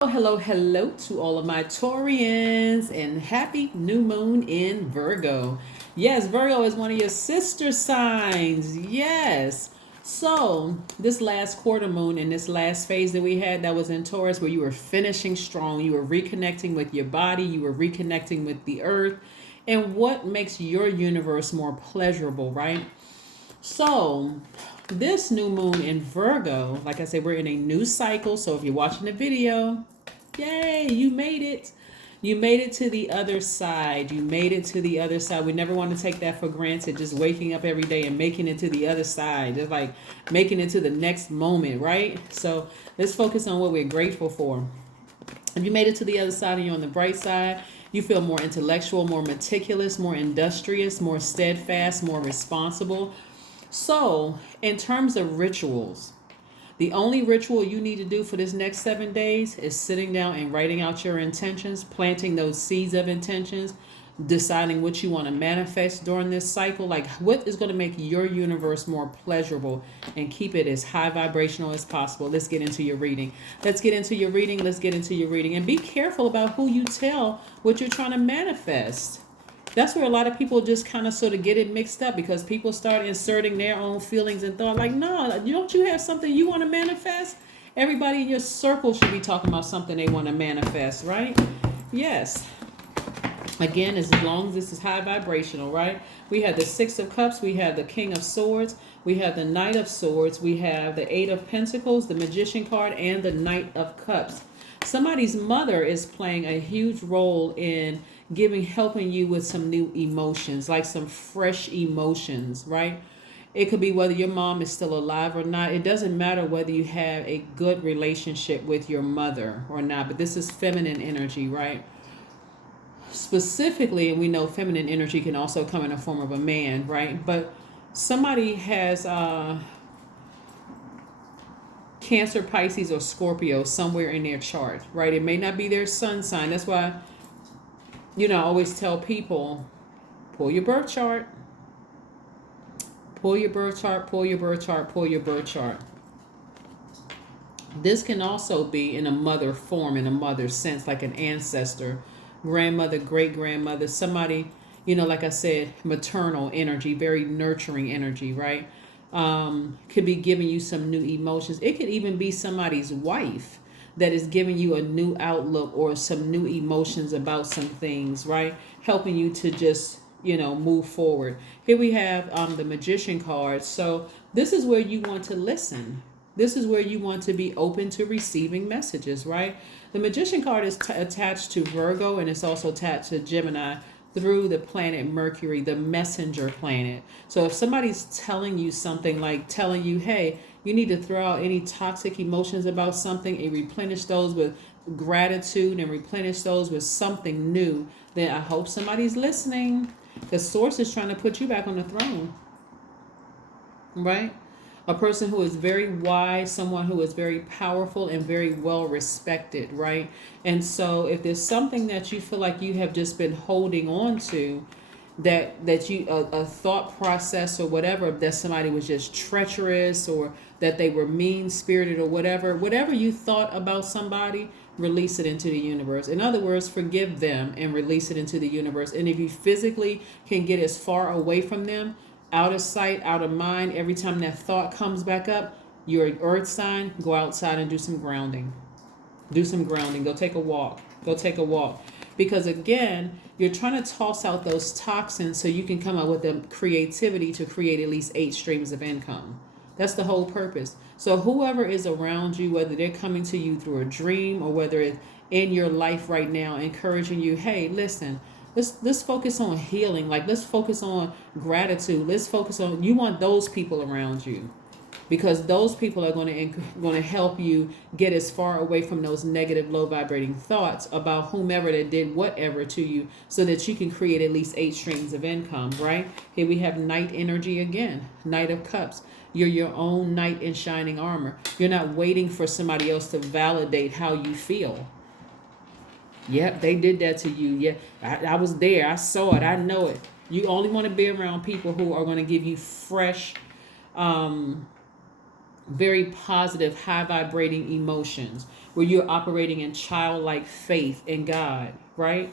Hello to all of my Taurians and happy new moon in Virgo. Yes, Virgo is one of your sister signs. Yes. So, this last quarter moon and this last phase that we had that was in Taurus, where you were finishing strong, you were reconnecting with your body, you were reconnecting with the earth, and what makes your universe more pleasurable, right? So, this new moon in Virgo, like I said, we're in a new cycle. So, if you're watching the video, yay, you made it. You made it to the other side. You made it to the other side. We never want to take that for granted. Just waking up every day and making it to the other side. Just like making it to the next moment, right? So, let's focus on what we're grateful for. If you made it to the other side and you're on the bright side, you feel more intellectual, more meticulous, more industrious, more steadfast, more responsible. So, in terms of rituals, the only ritual you need to do for this next 7 days is sitting down and writing out your intentions, planting those seeds of intentions, deciding what you want to manifest during this cycle. Like, what is going to make your universe more pleasurable and keep it as high vibrational as possible. Let's get into your reading. Let's get into your reading. Let's get into your reading. And be careful about who you tell what you're trying to manifest. That's where a lot of people just kind of sort of get it mixed up, because people start inserting their own feelings and thought, like, no, don't you have something you want to manifest? Everybody in your circle should be talking about something they want to manifest, right? Yes. Again, as long as this is high vibrational, right? We have the Six of Cups, we have the King of Swords, we have the Knight of Swords, we have the Eight of Pentacles, the Magician card, and the Knight of Cups. Somebody's mother is playing a huge role in helping you with some new emotions, like some fresh emotions, right? It could be whether your mom is still alive or not. It doesn't matter whether you have a good relationship with your mother or not, but this is feminine energy, right? Specifically, and we know feminine energy can also come in the form of a man, right? But somebody has Cancer, Pisces, or Scorpio somewhere in their chart, right? It may not be their sun sign. That's why, I always tell people, pull your birth chart, pull your birth chart, pull your birth chart, pull your birth chart. This can also be in a mother form, in a mother sense, like an ancestor, grandmother, great grandmother, somebody, like I said, maternal energy, very nurturing energy, right? Could be giving you some new emotions. It could even be somebody's wife that is giving you a new outlook or some new emotions about some things, right? Helping you to just, move forward. Here we have the Magician card. So this is where you want to listen. This is where you want to be open to receiving messages, right? The Magician card is attached to Virgo, and it's also attached to Gemini through the planet Mercury, the messenger planet. So if somebody's telling you something, like telling you, hey, you need to throw out any toxic emotions about something and replenish those with gratitude and replenish those with something new, then I hope somebody's listening. The source is trying to put you back on the throne, right? A person who is very wise, someone who is very powerful and very well respected, right? And so if there's something that you feel like you have just been holding on to, that you a thought process or whatever, that somebody was just treacherous, or that they were mean spirited, or whatever you thought about somebody, release it into the universe. In other words, forgive them and release it into the universe. And if you physically can get as far away from them, out of sight, out of mind, every time that thought comes back up, you're an earth sign, go outside and do some grounding. Do some grounding. Go take a walk. Go take a walk. Because again, you're trying to toss out those toxins so you can come up with the creativity to create at least 8 streams of income. That's the whole purpose. So whoever is around you, whether they're coming to you through a dream or whether it's in your life right now, encouraging you, hey, listen, let's focus on healing. Like, let's focus on gratitude. Let's focus on, you want those people around you, because those people are going to help you get as far away from those negative, low vibrating thoughts about whomever that did whatever to you, so that you can create at least 8 streams of income, right? Here we have Knight energy again, Knight of Cups. You're your own knight in shining armor. You're not waiting for somebody else to validate how you feel. Yep, they did that to you. Yeah, I was there. I saw it. I know it. You only want to be around people who are going to give you fresh very positive, high vibrating emotions, where you're operating in childlike faith in God, right?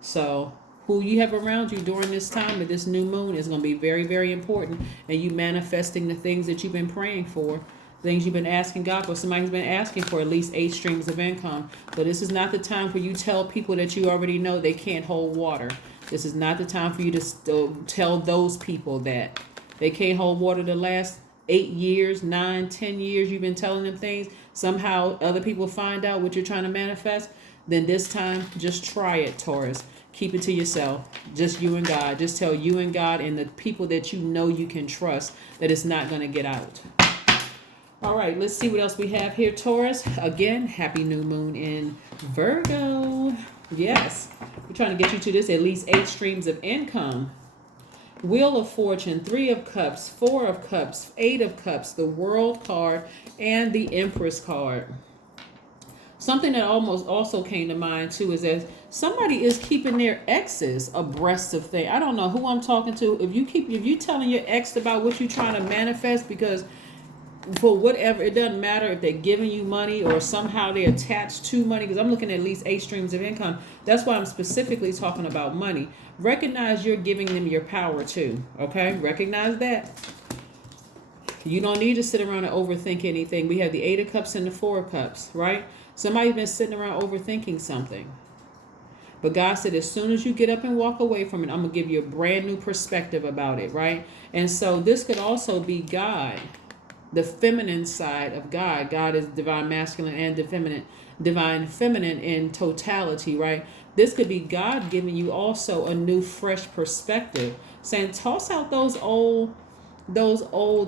So who you have around you during this time of this new moon is going to be very, very important. And you manifesting the things that you've been praying for, things you've been asking God for. Somebody's been asking for at least 8 streams of income. But this is not the time for you to tell people that you already know they can't hold water. This is not the time for you to tell those people that they can't hold water. The last 8 years, 9, 10 years, you've been telling them things. Somehow other people find out what you're trying to manifest. Then this time, just try it, Taurus. Keep it to yourself. Just you and God. Just tell you and God and the people that you know you can trust that it's not going to get out. All right, let's see what else we have here, Taurus. Again, happy new moon in Virgo. Yes, we're trying to get you to this at least 8 streams of income. Wheel of Fortune, 3 of Cups, 4 of Cups, 8 of Cups, the World card, and the Empress card. Something that almost also came to mind too is that somebody is keeping their exes abreast of things. I don't know who I'm talking to. If you telling your ex about what you're trying to manifest, because for whatever, it doesn't matter if they're giving you money or somehow they're attached to money, because I'm looking at least 8 streams of income. That's why I'm specifically talking about money. Recognize you're giving them your power too. Okay, recognize that. You don't need to sit around and overthink anything. We have the 8 of Cups and the 4 of Cups, right? Somebody's been sitting around overthinking something. But God said, as soon as you get up and walk away from it, I'm going to give you a brand new perspective about it, right? And so this could also be God, the feminine side of God. God is divine masculine and divine feminine in totality, right? This could be God giving you also a new, fresh perspective, saying, toss out those old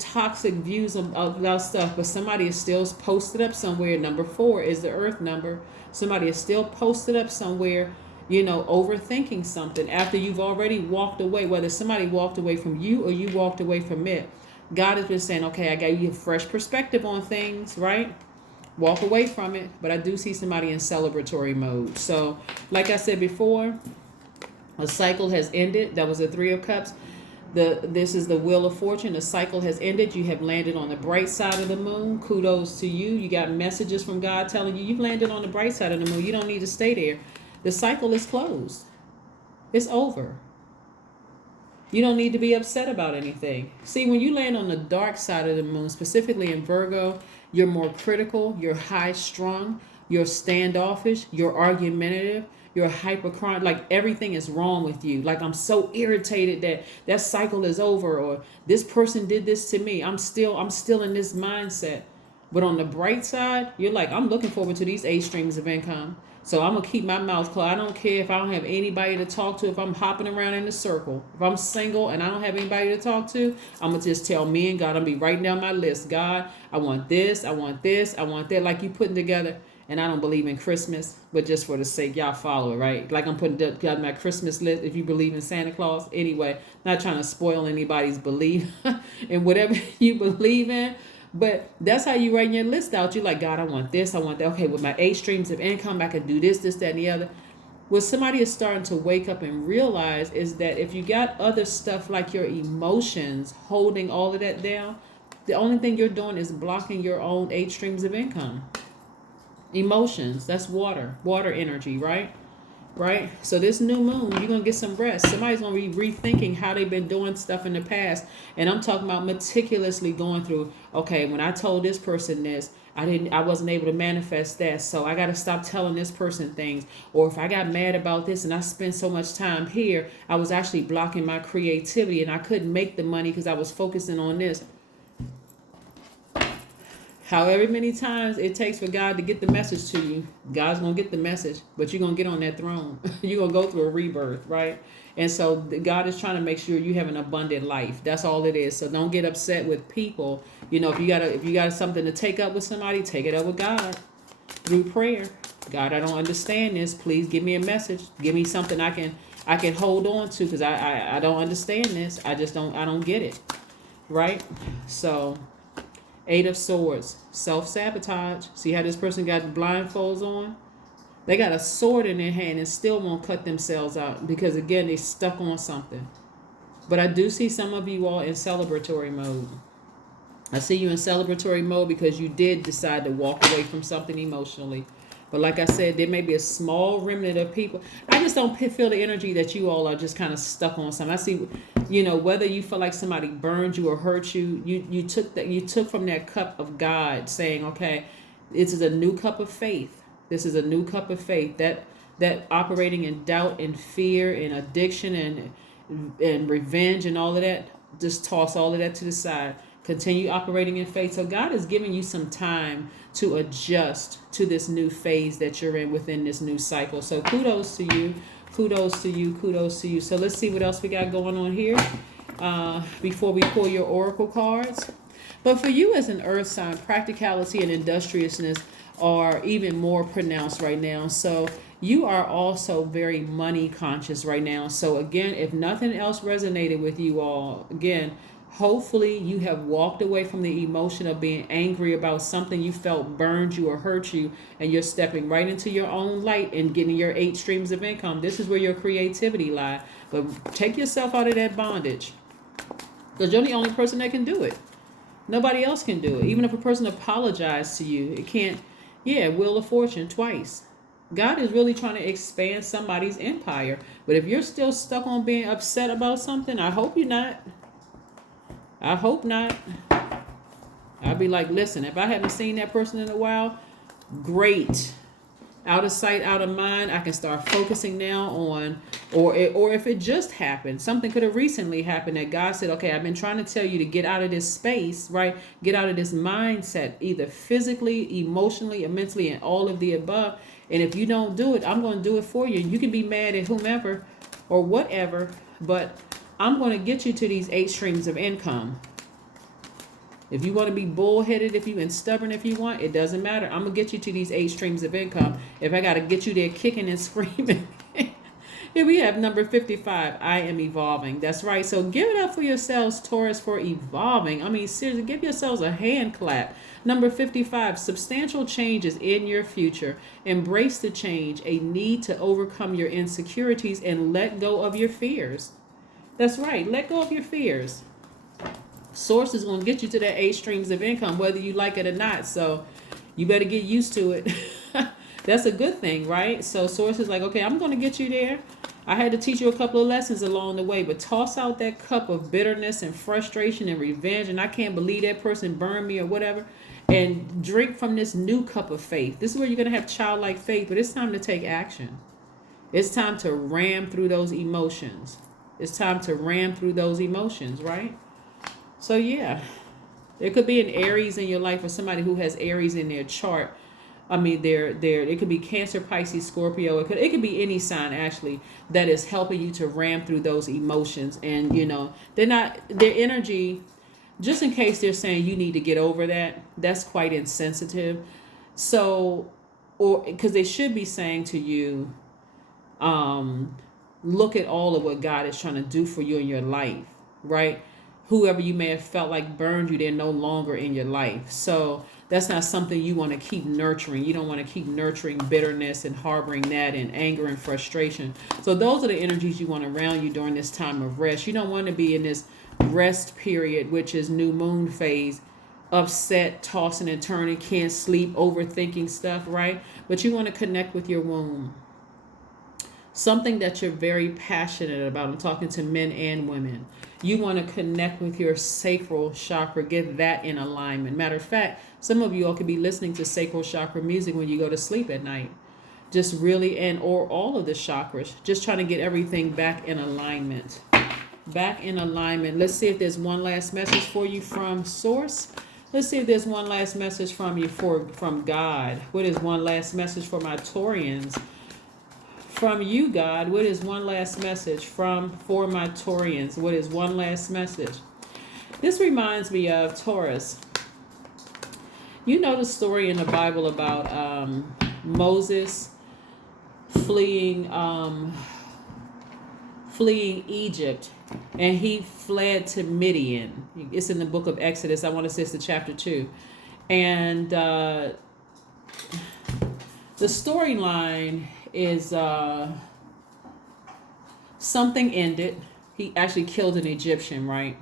toxic views about stuff. But somebody is still posted up somewhere. Number 4 is the earth number. Somebody is still posted up somewhere, overthinking something after you've already walked away, whether somebody walked away from you or you walked away from it. God has been saying, okay, I got you a fresh perspective on things, right? Walk away from it. But I do see somebody in celebratory mode. So like I said before, a cycle has ended. That was the 3 of Cups. This is the Wheel of Fortune. The cycle has ended. You have landed on the bright side of the moon. Kudos to you. You got messages from God telling you you've landed on the bright side of the moon. You don't need to stay there. The cycle is closed. It's over. You don't need to be upset about anything. See, when you land on the dark side of the moon, specifically in Virgo, you're more critical, you're high strung, you're standoffish, you're argumentative, you're hypercrine. Like everything is wrong with you. Like, I'm so irritated that cycle is over, or this person did this to me. I'm still in this mindset. But on the bright side, you're like, I'm looking forward to these 8 streams of income. So I'm going to keep my mouth closed. I don't care if I don't have anybody to talk to, if I'm hopping around in a circle. If I'm single and I don't have anybody to talk to, I'm going to just tell me and God, I'm going to be writing down my list. God, I want this, I want this, I want that. Like you putting together, and I don't believe in Christmas, but just for the sake, y'all follow it, right? Like I'm putting together my Christmas list. If you believe in Santa Claus, anyway, not trying to spoil anybody's belief in whatever you believe in. But that's how you write your list out. You're like, God, I want this, I want that. Okay, with my 8 streams of income, I can do this, that, and the other. What somebody is starting to wake up and realize is that if you got other stuff like your emotions holding all of that down, the only thing you're doing is blocking your own 8 streams of income. Emotions, that's water energy, right? Right? So this new moon, you're going to get some rest. Somebody's going to be rethinking how they've been doing stuff in the past. And I'm talking about meticulously going through, okay, when I told this person this, I wasn't able to manifest that. So I got to stop telling this person things. Or if I got mad about this and I spent so much time here, I was actually blocking my creativity and I couldn't make the money because I was focusing on this. However many times it takes for God to get the message to you, God's going to get the message, but you're going to get on that throne. You're going to go through a rebirth, right? And so God is trying to make sure you have an abundant life. That's all it is. So don't get upset with people. If you got something to take up with somebody, take it up with God through prayer. God, I don't understand this. Please give me a message. Give me something I can hold on to, because I don't understand this. I don't get it. Right? So 8 of Swords, self-sabotage. See how this person got blindfolds on? They got a sword in their hand and still won't cut themselves out because, again, they stuck on something. But I do see some of you all in celebratory mode. I see you in celebratory mode because you did decide to walk away from something emotionally. But like I said, there may be a small remnant of people. I just don't feel the energy that you all are just kind of stuck on something. I see, whether you feel like somebody burned you or hurt you, you took from that cup of God, saying, okay, this is a new cup of faith. This is a new cup of faith. That operating in doubt and fear and addiction and revenge and all of that, just toss all of that to the side. Continue operating in faith. So God is giving you some time to adjust to this new phase that you're in within this new cycle. So kudos to you. Kudos to you. Kudos to you. So let's see what else we got going on here before we pull your oracle cards. But for you as an earth sign, practicality and industriousness are even more pronounced right now. So you are also very money conscious right now. So again, if nothing else resonated with you all, again, hopefully you have walked away from the emotion of being angry about something you felt burned you or hurt you, and you're stepping right into your own light and getting your 8 streams of income. This is where your creativity lies. But take yourself out of that bondage, because you're the only person that can do it. Nobody else can do it. Even if a person apologized to you, it can't. Wheel of Fortune twice. God is really trying to expand somebody's empire. But if you're still stuck on being upset about something, I hope you're not. I hope not. I'd be like, listen, if I haven't seen that person in a while, great. Out of sight, out of mind. I can start focusing now on, or if it just happened, something could have recently happened that God said, okay, I've been trying to tell you to get out of this space, right? Get out of this mindset, either physically, emotionally, or mentally, and all of the above. And if you don't do it, I'm going to do it for you. You can be mad at whomever or whatever, but I'm going to get you to these 8 streams of income. If you want to be bullheaded, if you've been stubborn, if you want, it doesn't matter. I'm going to get you to these 8 streams of income. If I got to get you there kicking and screaming. Here we have number 55. I am evolving. That's right. So give it up for yourselves, Taurus, for evolving. I mean, seriously, give yourselves a hand clap. Number 55. Substantial changes in your future. Embrace the change. A need to overcome your insecurities and let go of your fears. That's right. Let go of your fears. Source is going to get you to that 8 streams of income, whether you like it or not. So you better get used to it. That's a good thing, right? So Source is like, okay, I'm going to get you there. I had to teach you a couple of lessons along the way, but toss out that cup of bitterness and frustration and revenge, and I can't believe that person burned me or whatever, and drink from this new cup of faith. This is where you're going to have childlike faith, but it's time to take action. It's time to ram through those emotions. It's time to ram through those emotions, right? So yeah, there could be an Aries in your life, or somebody who has Aries in their chart. I mean, it could be Cancer, Pisces, Scorpio. It could be any sign actually that is helping you to ram through those emotions. And their energy, just in case they're saying you need to get over that, that's quite insensitive. So, or because they should be saying to you, look at all of what God is trying to do for you in your life, right? Whoever you may have felt like burned you, they're no longer in your life. So that's not something you want to keep nurturing. You don't want to keep nurturing bitterness and harboring that and anger and frustration. So those are the energies you want around you during this time of rest. You don't want to be in this rest period, which is new moon phase, upset, tossing and turning, can't sleep, overthinking stuff, right? But you want to connect with your womb. Something that you're very passionate about. I'm talking to men and women. You want to connect with your sacral chakra, get that in alignment. Matter of fact, some of you all could be listening to sacral chakra music when you go to sleep at night. Just really, or all of the chakras, just trying to get everything back in alignment. Back in alignment. Let's see if there's one last message for you from Source. Let's see if there's one last message from you from God. What is one last message for my Taurians? From you, God, what is one last message for my Taurians? What is one last message? This reminds me of Taurus. You know the story in the Bible about Moses fleeing Egypt, and he fled to Midian. It's in the book of Exodus. I want to say it's the chapter 2. And the storyline is something ended. He actually killed an Egyptian, right?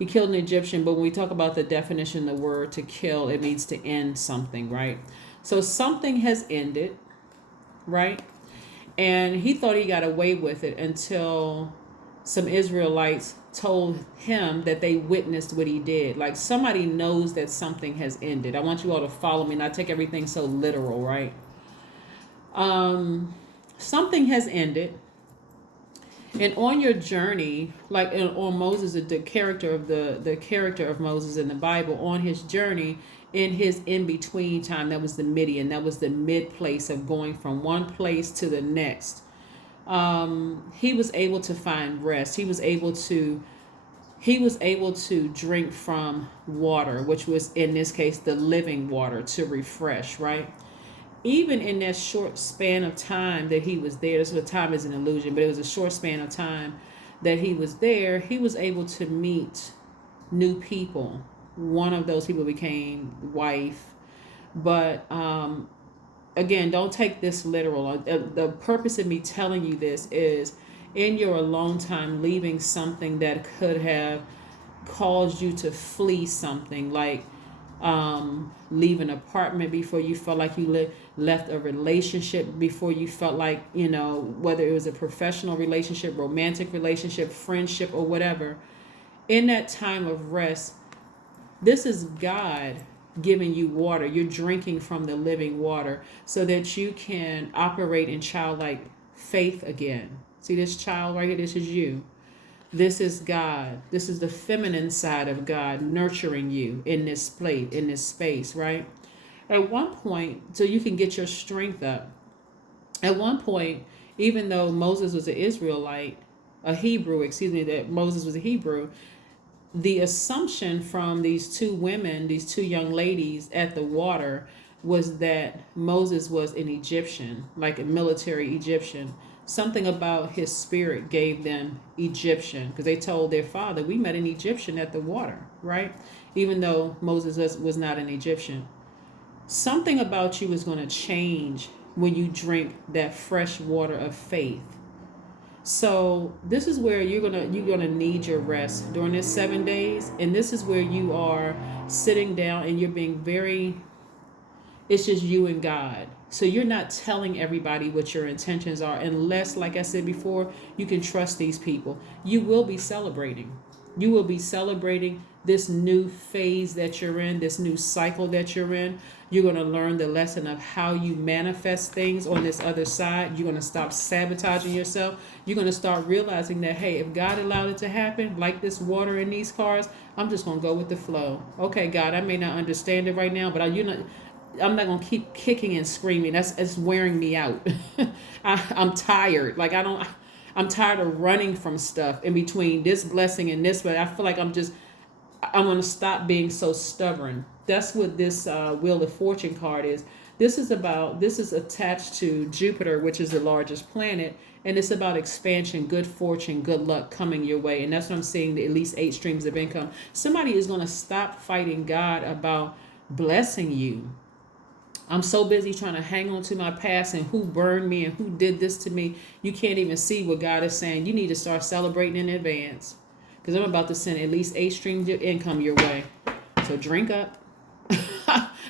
He killed an Egyptian, but when we talk about the definition of the word to kill, it means to end something, right? So something has ended, right? And he thought he got away with it until some Israelites told him that they witnessed what he did. Like somebody knows that something has ended. I want you all to follow me, not take everything so literal, right? Something has ended. And on your journey, like on Moses, the character of the character of Moses in the Bible, on his journey, in his in-between time, that was the Midian, that was the mid place of going from one place to the next. He was able to find rest. He was able to drink from water, which was in this case the living water, to refresh, right? Even in that short span of time that he was there, this was, time is an illusion, but it was a short span of time that he was there, he was able to meet new people. One of those people became wife. But again, don't take this literal. The purpose of me telling you this is, in your alone time, leaving something that could have caused you to flee something, like leave an apartment before you felt like you left a relationship, before you felt like, whether it was a professional relationship, romantic relationship, friendship, or whatever. In that time of rest, this is God giving you water. You're drinking from the living water so that you can operate in childlike faith again. See this child right here? This is you. This is God. This is the feminine side of God nurturing you in this place, in this space, right? At one point, so you can get your strength up. At one point, even though Moses was an Israelite, that Moses was a Hebrew, the assumption from these two women, these two young ladies at the water, was that Moses was an Egyptian, like a military Egyptian. Something about his spirit gave them Egyptian, because they told their father, we met an Egyptian at the water, right? Even though Moses was not an Egyptian. Something about you is going to change when you drink that fresh water of faith. So this is where you're gonna need your rest during this 7 days, and this is where you are sitting down and you're being it's just you and God. So you're not telling everybody what your intentions are, unless, like I said before, you can trust these people. You will be celebrating. You will be celebrating this new phase that you're in, this new cycle that you're in. You're going to learn the lesson of how you manifest things on this other side. You're going to stop sabotaging yourself. You're going to start realizing that, hey, if God allowed it to happen, like this water in these cars, I'm just going to go with the flow. Okay, God, I may not understand it right now, but I'm not gonna keep kicking and screaming. It's wearing me out. I'm tired. I'm tired of running from stuff in between this blessing and this. But I feel like I'm gonna stop being so stubborn. That's what this Wheel of Fortune card is. This is attached to Jupiter, which is the largest planet, and it's about expansion, good fortune, good luck coming your way. And that's what I'm seeing, at least 8 streams of income. Somebody is gonna stop fighting God about blessing you. I'm so busy trying to hang on to my past and who burned me and who did this to me. You can't even see what God is saying. You need to start celebrating in advance, because I'm about to send at least 8 streams of income your way. So drink up,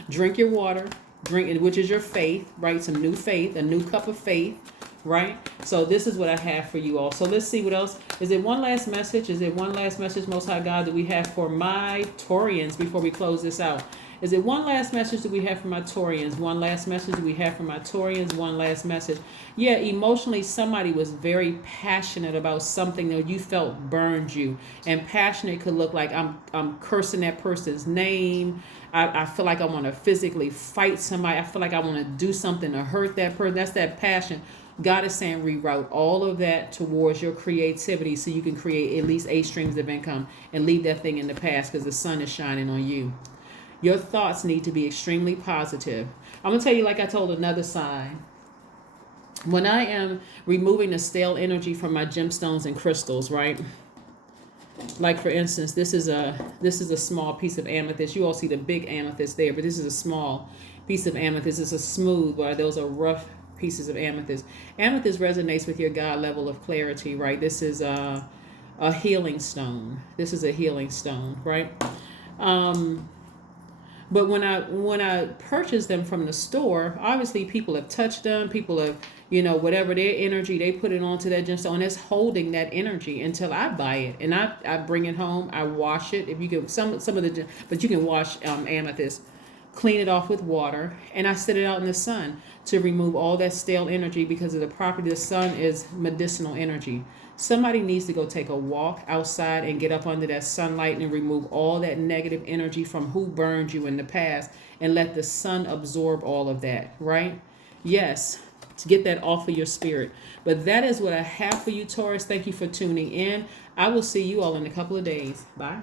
drink your water, which is your faith, right? Some new faith, a new cup of faith, right? So this is what I have for you all. So let's see what else. Is there one last message? Most High God, that we have for my Taurians before we close this out? Is it one last message that we have for my Taurians? One last message that we have for my Taurians? One last message. Yeah, emotionally, somebody was very passionate about something that you felt burned you. And passionate could look like I'm cursing that person's name. I feel like I want to physically fight somebody. I feel like I want to do something to hurt that person. That's that passion. God is saying reroute all of that towards your creativity so you can create at least 8 streams of income and leave that thing in the past, because the sun is shining on you. Your thoughts need to be extremely positive. I'm going to tell you, like I told another sign, when I am removing the stale energy from my gemstones and crystals, right? Like, for instance, this is a small piece of amethyst. You all see the big amethyst there, but this is a small piece of amethyst. It's a smooth, while those are rough pieces of amethyst. Amethyst resonates with your God level of clarity, right? This is a healing stone. This is a healing stone, right? Um, but when I purchased them from the store, obviously people have touched them. People have, whatever their energy, they put it onto that gemstone, and it's holding that energy until I buy it, and I bring it home. I wash it. If you can, some of the, but you can wash amethyst, clean it off with water, and I set it out in the sun to remove all that stale energy, because of the property. The sun is medicinal energy. Somebody needs to go take a walk outside and get up under that sunlight and remove all that negative energy from who burned you in the past, and let the sun absorb all of that, right? Yes, to get that off of your spirit. But that is what I have for you, Taurus. Thank you for tuning in. I will see you all in a couple of days. Bye.